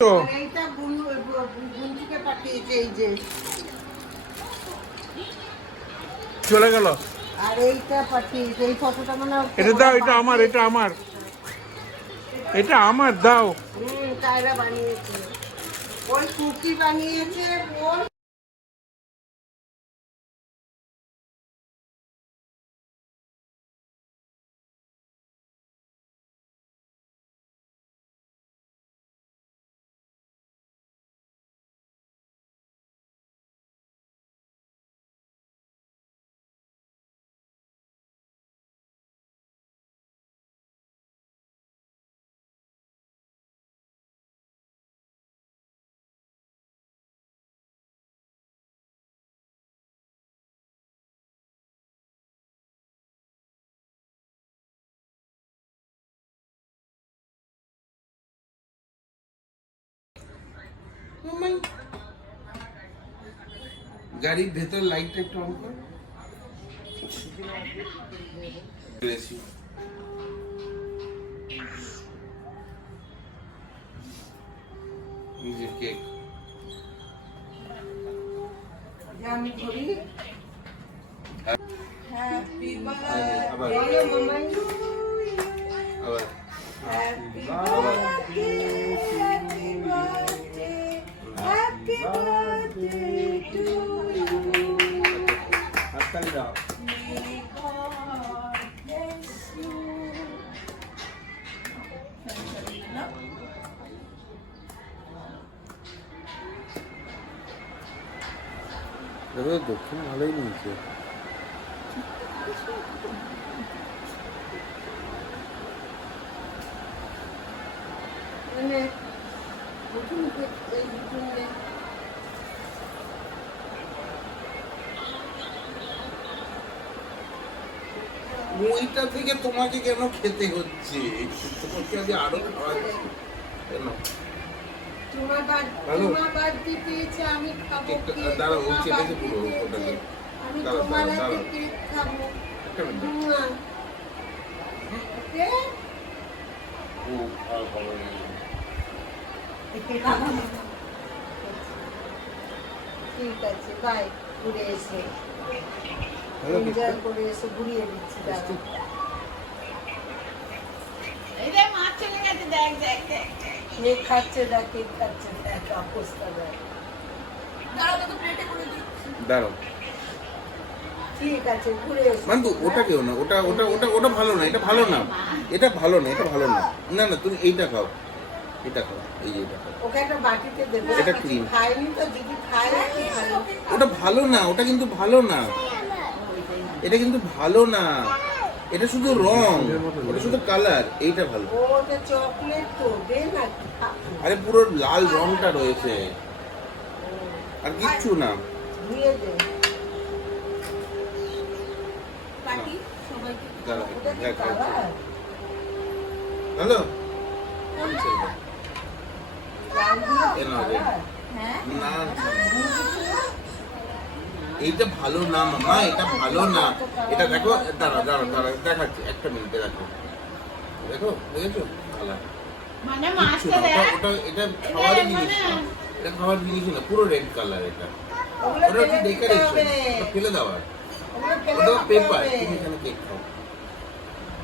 তো এইটা গুঞ্জিকে পাঠিয়েছে এই যে, চলে গেল। আর এইটা পাঠিয়েছে, এই ফটোটা মানে এটা দাও, এটা আমার, এটা আমার, এটা আমার দাও। কায়রা বানিয়েছে, ওই কুকি বানিয়েছে ওর। গাড়ির ভেতর লাইটটা একটু অন কর। নিজের কেক আমি করি হ্যাপি বার্থডে আবার মামাই, আবার happy birthday, happy birthday, happy birthday to you. হাততালি দাও। May God bless you. দক্ষিণ ভালোই নিয়েছে। মানে প্রথম এই দুপুরে ওইটা থেকে তোমাকে কেন খেতে হচ্ছে? তোমাকে আজ আরো খাওয়াচ্ছি কেন? তোমার বাড়তি পেয়েছে, আমি খাবো কেক। দাঁড়াও, ও তোমার চেপেছে বাড়তি পুরো পেয়েছে, ওটাকে। আমি দাঁড়াও, তোমার দাঁড়াও, হাতে দাঁড়াও। কেক খাবো। একটা মিনিট। মুয়া। ওকে? ও আর ভালো নেই। ঠিক আছে, বাই। ঘুরে এসে হ্যালো, এনজয় করে এসে ঘুরিয়ে দিচ্ছি। দাঁড়াও। কেক খাচ্ছে, দেখ কেক খাচ্ছে, দেখ অবস্থা দেখ। দাঁড়াও। ঠিক আছে, ঘুরে এসে মান্তু ওটা কেউ না, ওটা ওটা ওটা ওটা ভালো না, এটা ভালো না, এটা ভালো না, এটা ভালো না। না না, তুমি এইটা খাও, এটা খাও, এই যে এটা খাও। ওকে একটা বাটিতে দেবে। এটা cream। খাইনি তো, যদি খায় কি ভালো। ওটা ভালো না, ওটা কিন্তু ভালো না, এটা কিন্তু ভালো না, এটা শুধু রং, ওটা শুধু কালার, এইটা ভালো। ওটা চকলেট তো, দে না। আরে পুরো লাল রংটা রয়েছে, আর কিচ্ছু না। দিয়ে দে। দাঁড়াও, ওটা কি দেখ, কালার? হ্যালো, লাল দিয়ে এ নাও, কালার? না এইটা ভালো না মামা, এটা ভালো না, এটা দেখো, দাঁড়া দাঁড়া দাঁড়া, দেখাচ্ছি, একটা মিনিটে দেখো, দেখো, দেখেছো কালার? মানে কিচ্ছু না, ওটা এটা খাওয়ার জিনিস না, এটা খাওয়ার জিনিস না, পুরো রেড কালার এটা। ওগুলো ওটা হচ্ছে ফেলে দিতে ডেকোরেশন, হবে। ওটা ফেলে দেওয়ার, ওগুলো ফেলে ওটা দিতে পেপার। হবে। তুমি এখানে কেক খাও,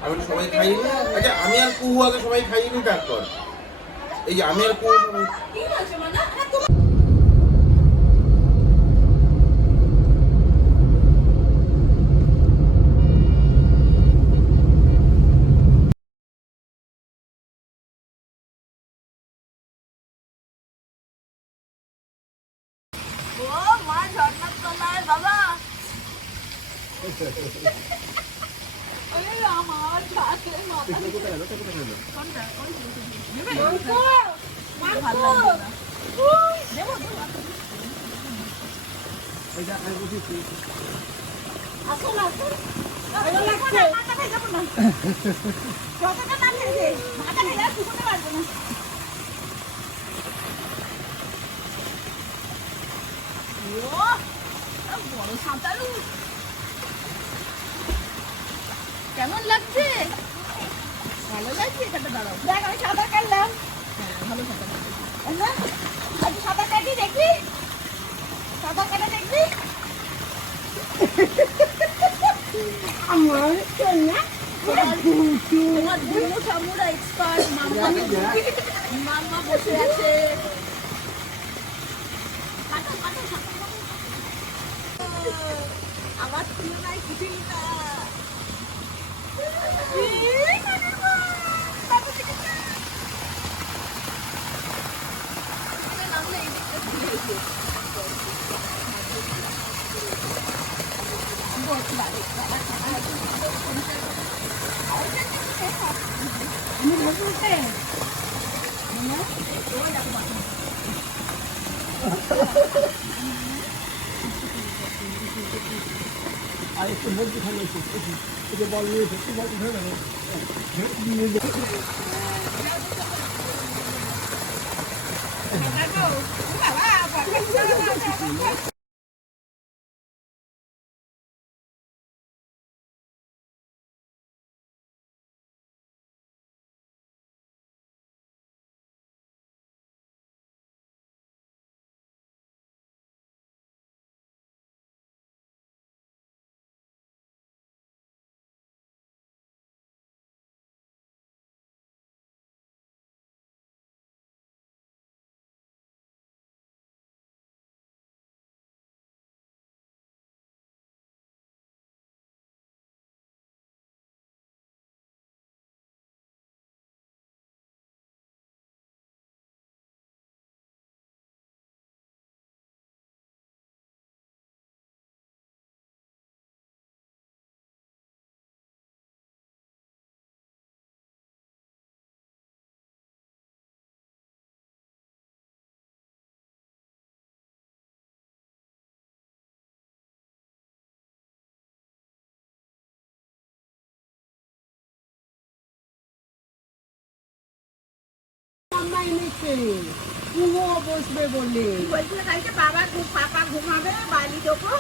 আমি সবাই খাইনি। আচ্ছা, আমি আর কুহু আগে সবাই খাইনি, তারপর এই যে আমি আর কুহু কেমন লাগছে? ভালো লাগছে? এটা দাঁড়াও, দেখ আমি সাঁতার কাটলাম। হ্যাঁ, ভালো সাঁতার কাটলাম। সাদা কাটি দেখবি, সাদা কাটা দেখবি। আমার তো না তোমার দুনো ঠাকুরা এক্সপার্ট, মাম্মা বসে আছে। কাটো, কাটো, কাটো, কাটো। আমার তুলনায় কিছুই না। আমি বলতে আর একটু বলতে ভালো এটা বল নিয়ে একটু বলতে ভালো পুরো বসবে বলে বলছিল কালকে পাপা ঘুমাবে, বালি দেবো।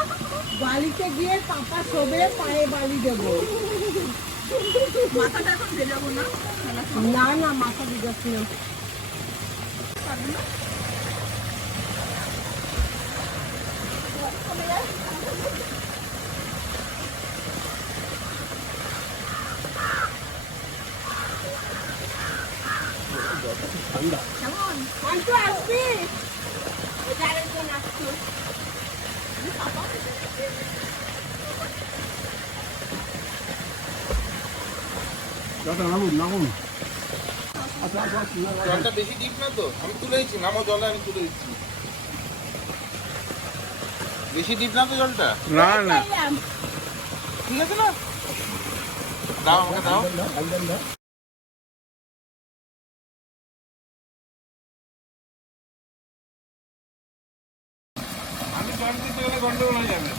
বালিতে গিয়ে পাপা শোবে, পায়ে বালি দেবো। মাথাটা এখন ভেজাবো না। না না মাথা দিজাচ্ছি না। কেমন? আন্টু আসবি? এটা আরেকজন আসছে। জলটা বেশি ডিপ না তো, আমি তুলে দিচ্ছি, নামো জলে আমি তুলে দিচ্ছি। বেশি ডিপ না তো জলটা, না না ঠিক আছে না? দাও আমাকে দাও। আমি জল দিতে গেলে গন্ডগোল হয়ে যাবে।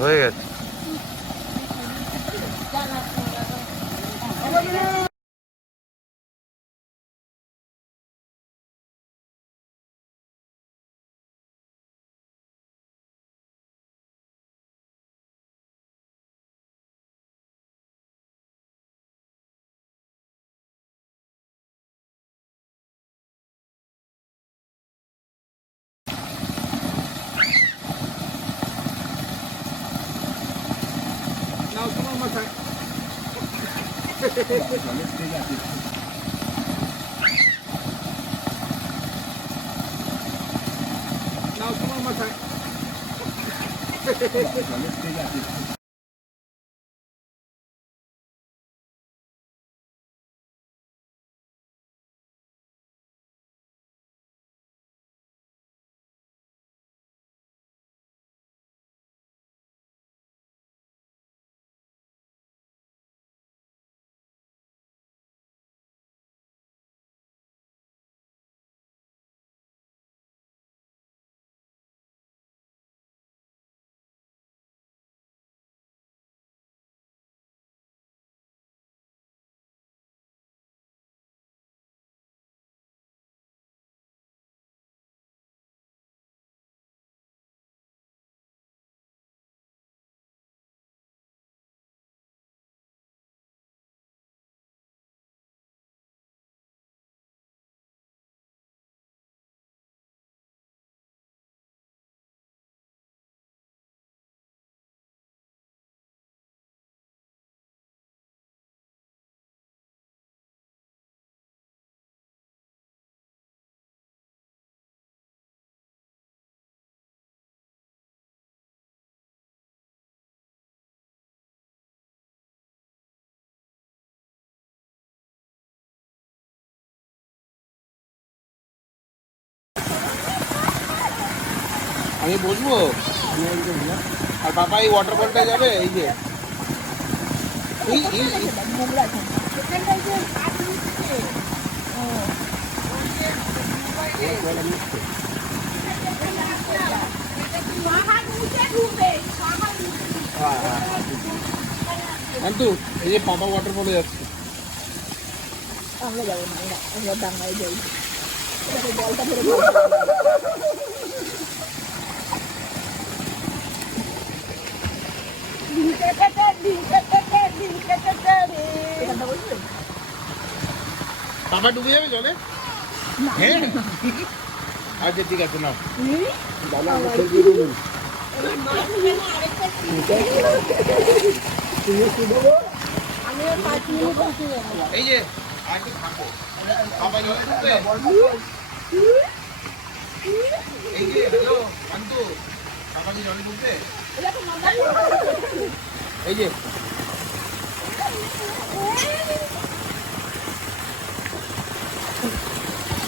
হয়ে গেছে। নাও তোমার মাথায় নাও তোমার মাথায় আমি বসবো আর বাবা এই ওয়াটার বলটা যাবে এই যে নোংরা এখন এখানটায় যে হাত মুছছে হাত মুছে ঢুকবে কিন্তু এই যে বাবা ওয়াটার বলে যাচ্ছে আমরা যাবো না আমরা ডাঙ্গায় যাই বলটা ধরে বাবা ডুবে যাবে জলে হ্যাঁ আচ্ছা ঠিক আছে নাও এই যে আর একটু থাকো বাবা জলে ঢুকবে এই যে হ্যালো আন্তু বাবা কি জলে ঢুকবে এই যে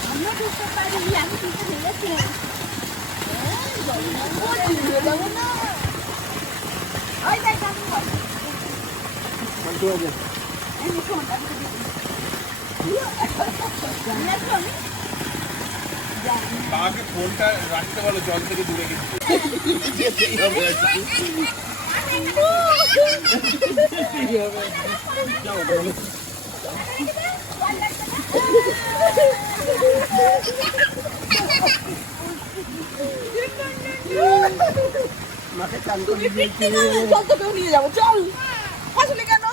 আমরা বুঝতে পারি আমি কিন্তু ভেবেছিলাম যাবো না ওই দেখ আন্তু আছে বাবাকে ফোনটা রাখতে বলো জল থেকে দূরে গেছে চল তোকেও নিয়ে যাবো চল আসলে কেন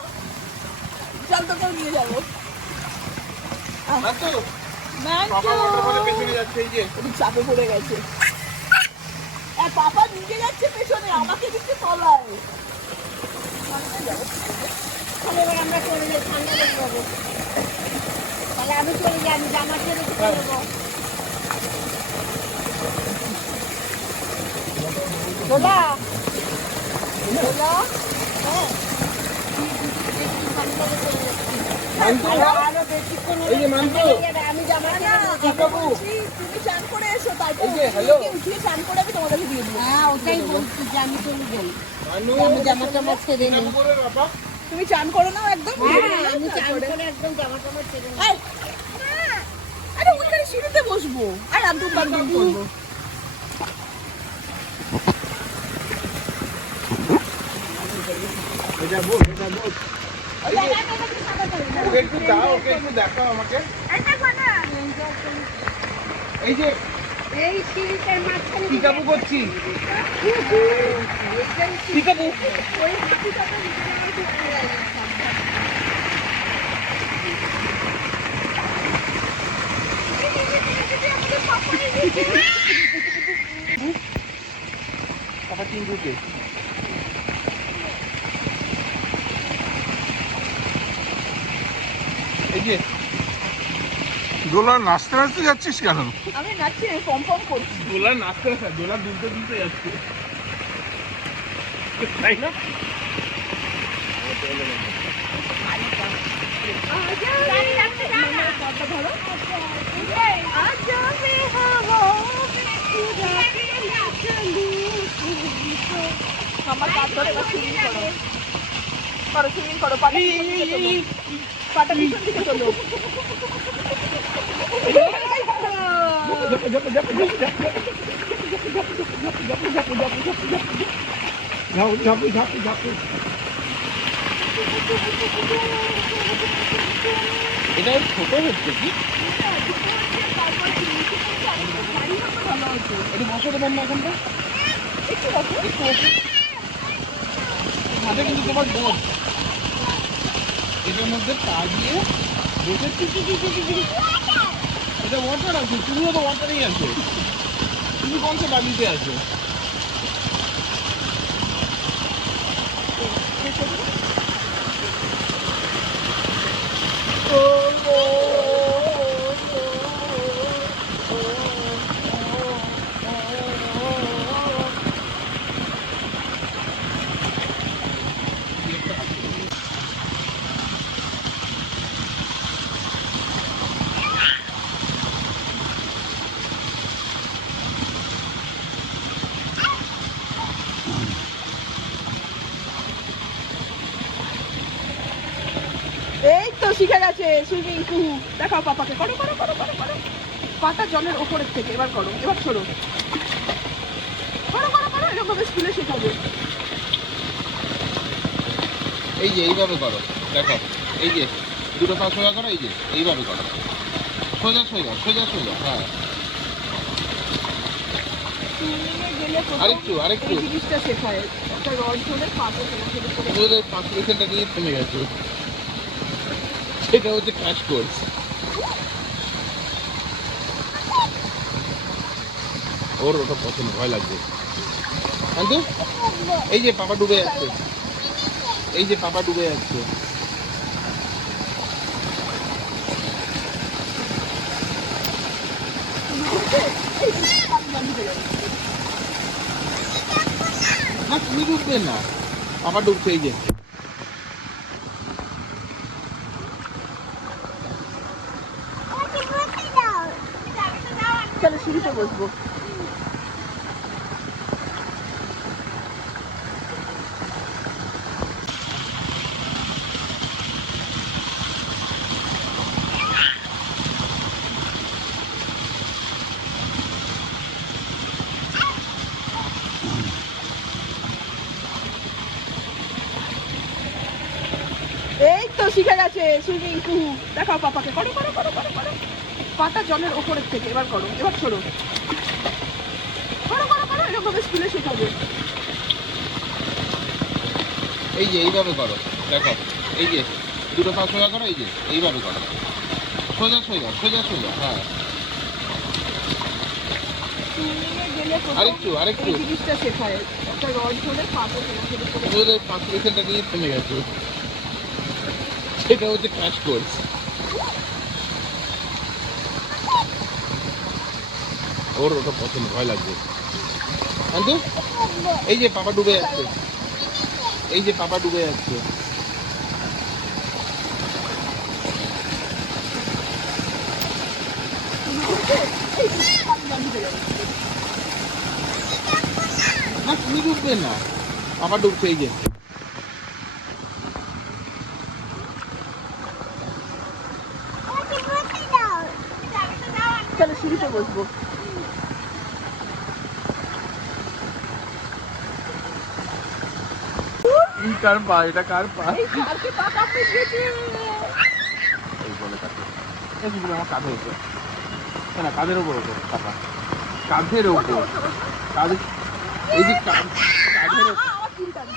চল তোকেও নিয়ে যাবো আন্তু বাবা ওয়াটার বলে পেছনে যাচ্ছে এই যে চাপে পড়ে গেছে আর পাপা নিচে যাচ্ছে পেছনে আমাকে দিচ্ছে তলায় তাহলে এবার আমরা চলে যাই ঠান্ডা দেখবো তাহলে আমি চলে যাই আমি জামা ছেড়ে চলে যাবো দোলা দোলা আরো বেশিক্ষণ এই যে মান্তু আমি জামা তুমি চান করে এসো তারপর এই যে, হ্যালো। উঠিয়ে চান করে আমি তোমাদেরকে দিয়ে দেবো হ্যাঁ ওটাই বলছি যে আমি চলে যাই মানু আমি জামা টামা ছেড়ে নিই বলে বাবা তুমি চান করে নাও একদম হ্যাঁ আমি চান করে একদম জামা টামা ছেড়ে নিই এই, আরে ওইখানে সিঁড়িতে বসবো আর আন্দুম বান্দুম করবো এটা বল এই যে ওকে একটু দাও ওকে একটু দেখাও আমাকে এই যে এই সিঁড়িটার মাঝখানে পিকাবু করছি পিকাবু পাপা তিন রুপে এই যে দোলা নাচতে নাচতে যাচ্ছিস কেন? আমি নাচছি আমি পম পম করছি দোলা নাচতে না দোলা দুলতে দুলতে যাচ্ছে তাই না আমার কাপ ধরে এবার সুইমিং করো করো সুইমিং করো পাটা পিছন দিকে চলো পাটা পিছন দিকে চলো এটা ছোট হচ্ছে কি একটু বসে দেবেন না এখানটা একটু বসে হাতে কিন্তু তোমার বোধ এটার মধ্যে পা দিয়ে বসে এটা ওয়াটার আছে তুমিও তো ওয়াটারেই আছো তুমি কোন সে বাড়িতে আছো শিখে গেছে সুইমিং কুহু। দেখাও পাপাকে, করো করো করো করো করো। পাটা জলের ওপরের থেকে, এবার করো, এবার ছোড়ো। করো করো করো, এরকম ভাবে স্কুলে শেখাবে। এই যে এইভাবে করো, দেখো এই যে দুটো পা সোজা করো, এই যে এইভাবে করো, সোজা সোজা সোজা সোজা। হ্যাঁ সুইমিংয়ে গেলে প্রথম আরেকটু আরেকটু। এই জিনিসটা শেখায়, একটা রড ধরে পাতে ফেলে করে। ওদের 5% নিয়ে থেমে গেছে, সেটা হচ্ছে ক্র্যাশ কোর্স। ওর ওটা পছন্দ, ভয় লাগবে। কিন্তু এই যে পাপা ডুবে যাচ্ছে, এই যে পাপা ডুবে যাচ্ছে। না তুমি ডুববে না, পাপা ডুবছে। এই যে চলো সিঁড়িতে বসবো। এই তো শিখে গেছে সুইমিং কুহু। দেখাও পাপাকে, করো করো করো করো করো। পাটা জলের ওপরের থেকে, এবার করো, এবার ছোড়ো। করো করো করো, এরকম ভাবে স্কুলে শেখাবে। এই যে এইভাবে করো, দেখো এই যে দুটো পা সোজা করো, এই যে এইভাবে করো, সোজা সোজা সোজা সোজা। হ্যাঁ সুইমিংয়ে গেলে প্রথম আরেকটু আরেকটু। এই জিনিসটা শেখায়, একটা রড ধরে পাতে ফেলে করে। ওদের 5% নিয়ে থেমে গেছে, সেটা হচ্ছে ক্র্যাশ কোর্স। ওর ওটা পছন্দ, ভয় লাগবে। কিন্তু এই যে পাপা ডুবে যাচ্ছে, এই যে পাপা ডুবে যাচ্ছে। না তুমি ডুববে না, পাপা ডুবছে। এই যে চলো সিঁড়িতে বসবো। কার পা এটা, কার পা? এই কালকে পা কাঁপতে গিয়েছে। এই বলে কাছে এই যেগুলো আমার কাঁধে উপর, না কাঁধের উপর ওঠো পাপা, কাঁধের উপর, কাঁধে, এই যে কাঁধের উপর। আমার চিন্তা নেই।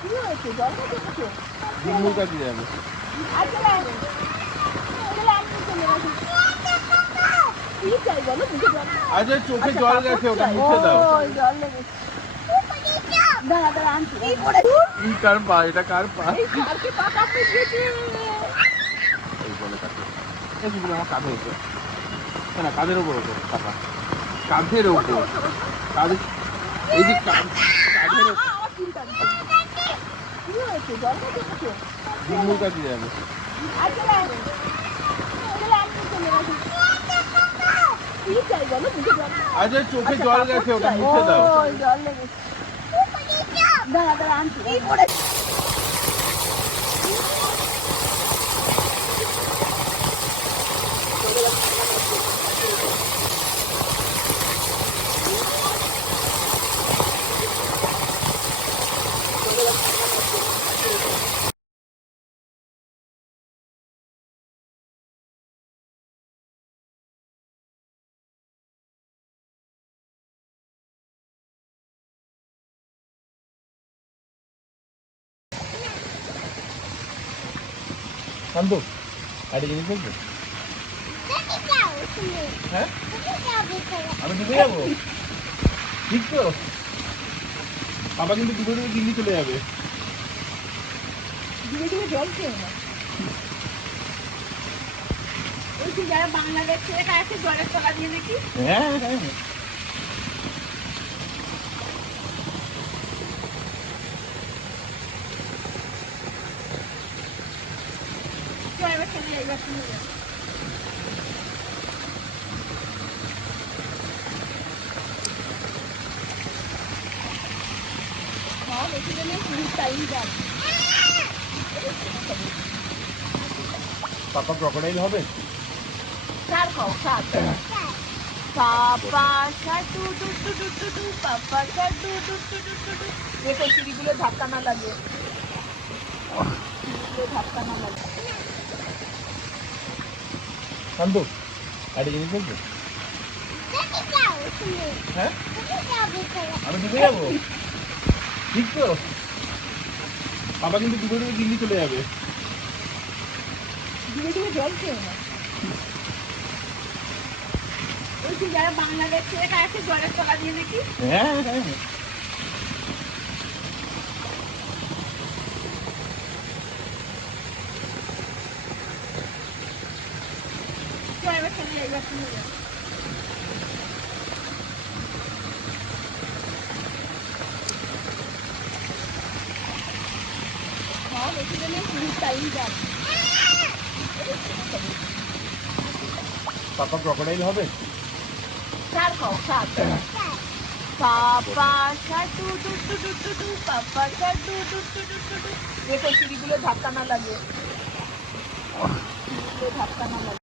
কি হয়েছে, জল খেয়েছো? দিল্লির কাছে যাবে। আচ্ছা আমি চলে আসি। কি চাই বলো, মুখে জল। আচ্ছা চোখে আচ্ছা, জল কাপড় গেছে, ওটা চাই। মুছে দাও। ও, জল লেগেছে। দাঁড়া দাঁড়া আনছি। এই কার পা এটা, কার পা? এই কালকে পা কাঁপতে গিয়েছে। এই বলে কাছে এই যেগুলো আমার কাঁধে উপর, না কাঁধের উপর ওঠো পাপা, কাঁধের উপর, কাঁধে, এই যে কাঁধের উপর। আমার চিন্তা নেই। কি হয়েছে, জল খেয়েছো? দিল্লির কাছে যাবে। আচ্ছা আমি চলে আসি। কি চাই বলো, মুখে জল। আচ্ছা চোখে আচ্ছা, জল কাপড় গেছে, ওটা চাই। মুছে দাও। ও, জল লেগেছে। দাঁড়া দাঁড়া আনছি। শান্ত, একটা জিনিস বলবো? হ্যাঁ আমি ডুবে যাবো, ঠিক তো? বাবা কিন্তু ডুবে ডুবে দিল্লি চলে যাবে। ধীরে ধীরে জল খেয়ে না। ওই যে যারা বাংলাদেশ থেকে আসে জলের তলা দিয়ে দেখি। হ্যাঁ হ্যাঁ চল এবার চলে যাই, এবার শুনে যাই। বেশি দিনে টাইম যাবে। পাপা ক্রোকোডাইল হবে? স্যার খাও স্যার পাপা স্যার টু টু টু টু টু টু পাপা স্যার টু টু টু টু টু টু দেখো সিঁড়িগুলো ধাক্কা না লাগে সিঁড়িগুলো ধাক্কা না লাগে শান্তু একটা জিনিস বলবো? হ্যাঁ আমি ঢুকে যাবো? ঠিক তো? বাবা কিন্তু ডুবে ডুবে দিল্লি চলে যাবে। ধীরে ধীরে জল খেয়ে না ওই যে যারা বাংলাদেশ থেকে আছে জলের তলা দিয়ে দেখি হ্যাঁ হ্যাঁ চল এবার চলে যাই এবার চলে যাই হ্যাঁ বেশি দিনে টাইম যাবে পাপা ক্রোকোডাইল হবে? স্যার খাও স্যার পাপা স্যার টু টু টু টু টু টু পাপা স্যার টু টু টু টু টু টু দেখো সিঁড়িগুলো ধাক্কা না লাগে সিঁড়িগুলো ধাক্কা না লাগে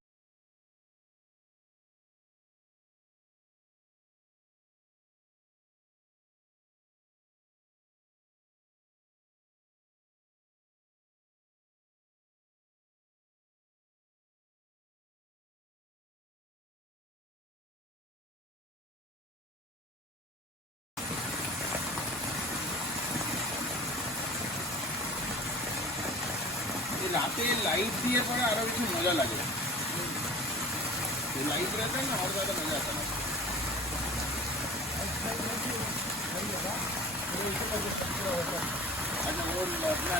राते लाइट दिए पड़े आरो बेশি मजा লাগে लाइट रहता है ना और ज्यादा मजा आता है अच्छा वो अपना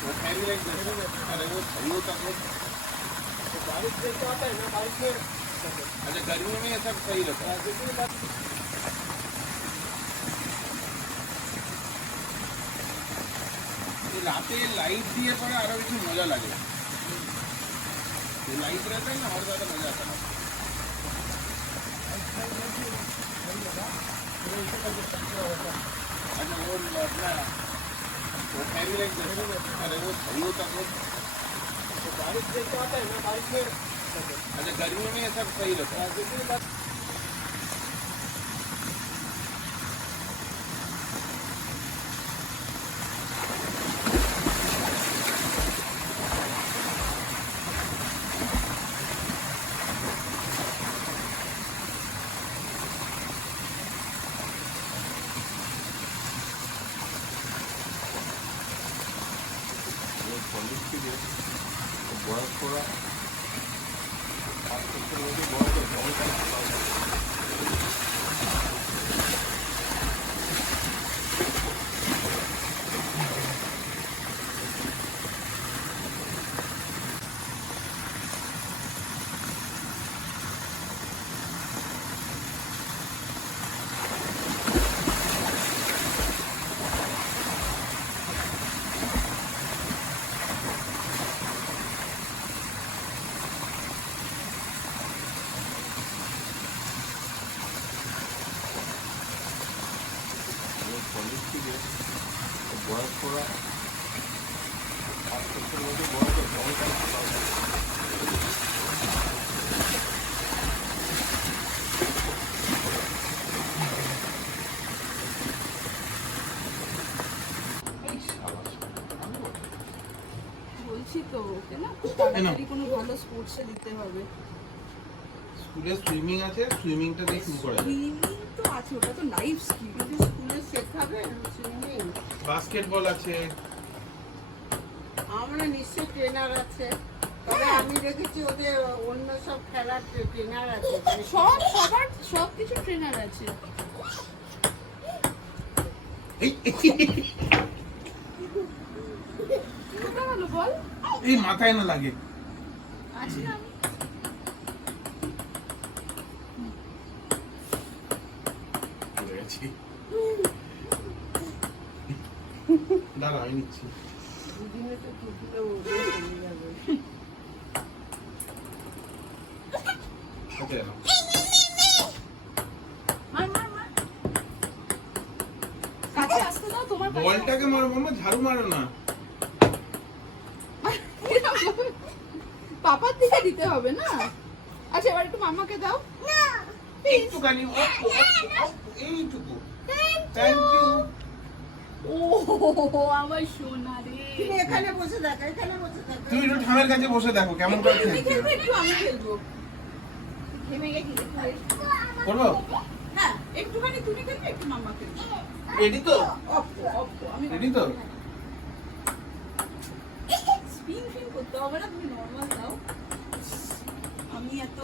वो फेरी लाइट अरे वो सही होता है तो बारिश जैसा आता है ना बारिश में अच्छा गर्मियों में ये सब सही रहता है राते लाइट दिए पड़े आरो बेশি मजा লাগে लाइट रहता है ना और ज्यादा मजा आता है अच्छा वो अपना वो फेरी लाइट अरे वो सही होता है तो बारिश जैसा आता है ना बारिश में अच्छा गर्मियों में ये सब सही रहता है বয়স্করা বয়স্করা বলছি তো ওকে না তাড়াতাড়ি কোনো ভালো স্পোর্টসে দিতে হবে স্কুলে সুইমিং আছে সুইমিংটা দিয়ে শুরু করা যায় সুইমিং তো আছে ওটা তো লাইফ স্কিল কিন্তু স্কুলে শেখাবে সুইমিং বাস্কেটবল আছে আমরা নিশ্চয় ট্রেনার আছে তবে আমি দেখেছি ওদের অন্য সব খেলার ট্রেনার আছে সবার সব কিছু ট্রেনার আছে কোথায় হলো বল এই মাথায় না লাগে আছে না দাঁড়া আমি নিচ্ছি দুদিনে তো টুপিটা উড়ে চলে যাবে ওকে মার মার মার কাছে আসতে দাও তোমার কাছে বলটাকে মারো মামা ঝাড়ু মারো না পাপার দিকে দিতে হবে না। আচ্ছা এবার একটু মাম্মাকে দাও। একটুখানি এইটুকু। Thank you. ও আমার সোনা রে। তুমি এখানে বসে দেখো, এখানে বসে দেখো। তুমি একটু ঠামের কাছে বসে দেখো কেমন করে তুমি খেলছে। খেলবে একটু, আমি খেলবো। ঘেমে গেছি করবো? হ্যাঁ একটুখানি তুমি খেলবে, একটু মাম্মা খেলবে। রেডি তো? আমি রেডি তো? স্পিন ফিন করতে হবে না, তুমি নর্মাল দাও। আমি এত